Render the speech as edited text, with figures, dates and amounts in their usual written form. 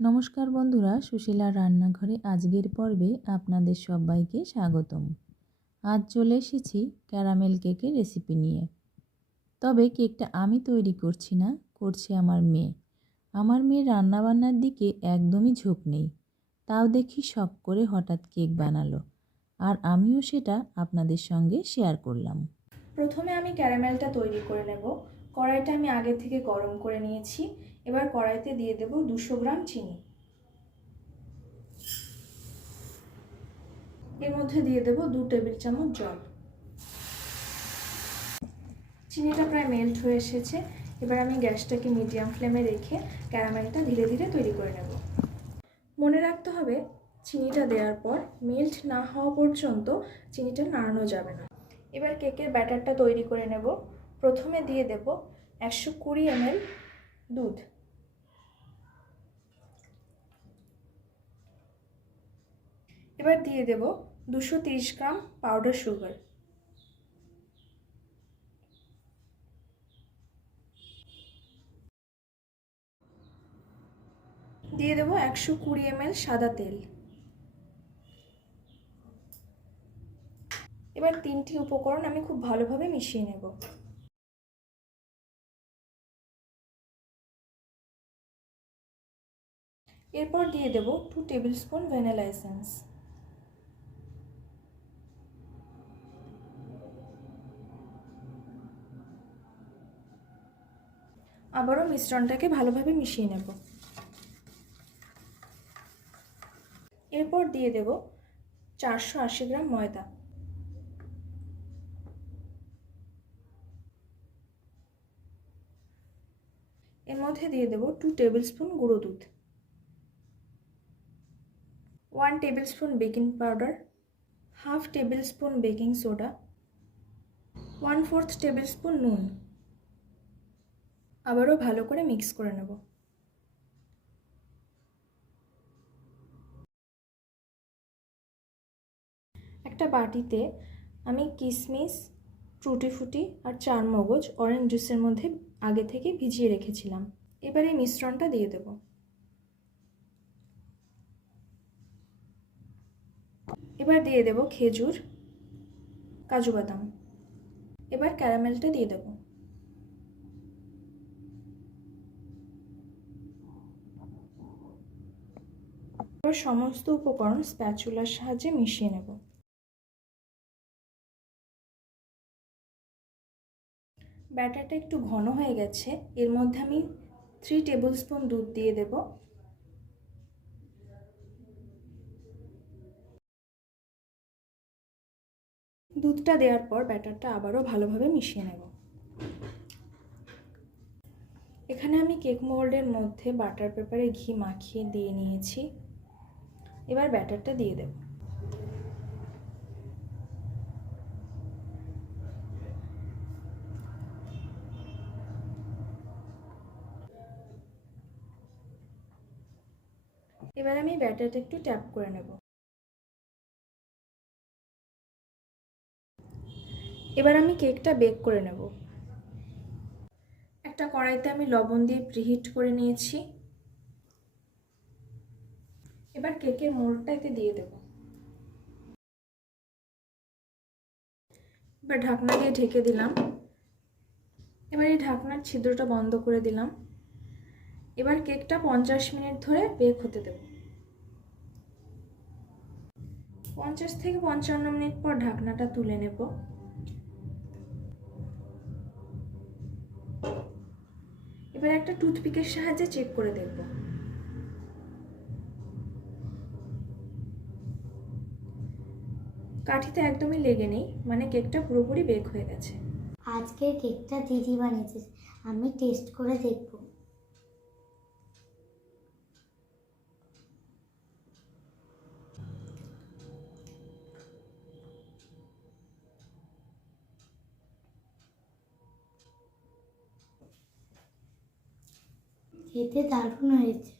নমস্কার বন্ধুরা, সুশীলার রান্নাঘরে আজকের পর্বে আপনাদের সবাইকে স্বাগতম। আজ চলে এসেছি ক্যারামেল কেকের রেসিপি নিয়ে। তবে কেকটা আমি তৈরি করছি না, করছে আমার মেয়ে। আমার মেয়ের রান্নাবান্নার দিকে একদমই ঝোঁক নেই, তাও দেখি শখ করে হঠাৎ কেক বানালো, আর আমিও সেটা আপনাদের সঙ্গে শেয়ার করলাম। প্রথমে আমি ক্যারামেলটা তৈরি করে নেব। কড়াইটা আমি আগে থেকে গরম করে নিয়েছি। এবার কড়াইতে দিয়ে দেব 200 গ্রাম চিনি। এর মধ্যে দিয়ে দেব 2 টেবিল চামচ জল। চিনিটা প্রায় মেল্ট হয়ে এসেছে। এবার আমি গ্যাসটাকে মিডিয়াম ফ্লেমে রেখে ক্যারামেলটা ধীরে ধীরে তৈরি করে নেব। মনে রাখতে হবে, চিনিটা দেওয়ার পর মেল্ট না হওয়া পর্যন্ত চিনিটা নাড়ানো যাবে না। এবার কেকের ব্যাটারটা তৈরি করে নেব। প্রথমে দিয়ে দেব 120 ml দুধ। এবার দিয়ে দেব 230 গ্রাম পাউডার সুগার। দিয়ে দেব 120 ml সাদা তেল। এবার তিনটি উপকরণ আমি খুব ভালোভাবে মিশিয়ে নেব। এরপর দিয়ে দেব 2 টেবিল স্পুন ভ্যানিলা এসেন্স। আবারও মিশ্রণটাকে ভালোভাবে মিশিয়ে নেব। এরপর দিয়ে দেব 480 গ্রাম ময়দা। এর মধ্যে দিয়ে দেব 2 টেবিল স্পুন গুঁড়ো দুধ, 1 table spoon baking powder, half table spoon baking soda, 1/4 table spoon নুন। আবারও ভালো করে মিক্স করে নেব। একটা বাটিতে আমি কিশমিশ, টুটি ফুটি আর চারমগজ অরেঞ্জ জুসের মধ্যে আগে থেকে ভিজিয়ে রেখেছিলাম। এবার এই মিশ্রণটা দিয়ে দেব। এবার দিয়ে দেব খেজুর, কাজু বাদাম। এবার ক্যারামেলটা দিয়ে দেব। এবার সমস্ত উপকরণ স্প্যাচুলার সাহায্যে মিশিয়ে নেব। ব্যাটারটা একটু ঘন হয়ে গেছে। এর মধ্যে আমি 3 টেবিল স্পুন দুধ দিয়ে দেব। দুধটা দেওয়ার পর ব্যাটারটা আবারও ভালোভাবে মিশিয়ে নেব। এখানে আমি কেক মোল্ডের মধ্যে বাটার পেপারে ঘি মাখিয়ে দিয়ে নিয়েছি। এবার ব্যাটারটা দিয়ে দেব। এবার আমি ব্যাটারটা একটু ট্যাপ করে নেব। এবার আমি কেকটা বেক করে নেব। একটা কড়াইতে আমি লবণ দিয়ে প্রিহিট করে নিয়েছি। এবার কেকের মোল্ডটা এতে দিয়ে দেব। এবার ঢাকনা দিয়ে ঢেকে দিলাম। এবার এই ঢাকনার ছিদ্রটা বন্ধ করে দিলাম। এবার কেকটা 50 মিনিট ধরে বেক হতে দেব। 50 থেকে 55 মিনিট পর ঢাকনাটা তুলে নেব। এবার একটা টুথপিকের সাহায্যে চেক করে দেখব। কাঠিতে একদমই লেগে নেই, মানে কেকটা পুরোপুরি বেক হয়ে গেছে। আজকের কেকটা দিদি বানিয়েছে, আমি টেস্ট করে দেখব। খেতে দারুণ হয়েছে।